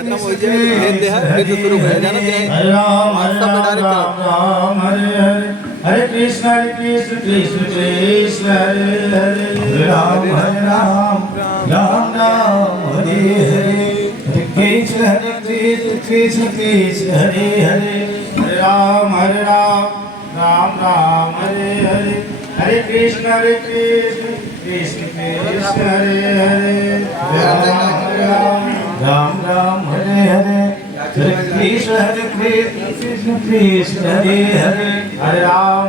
खत्म हो जाए भेज दे फिर तो शुरू कर जाना हरे राम हरे हरे हरे कृष्ण कृष्ण कृष्ण हरे हरे राम राम राम हरे हरे हरे कृष्ण कृष्ण कृष्ण हरे हरे हरे राम राम राम हरे हरे हरे कृष्ण कृष्ण कृष्ण हरे हरे राम राम हरे हरे हरे कृष्ण कृष्ण कृष्ण हरे हरे हरे राम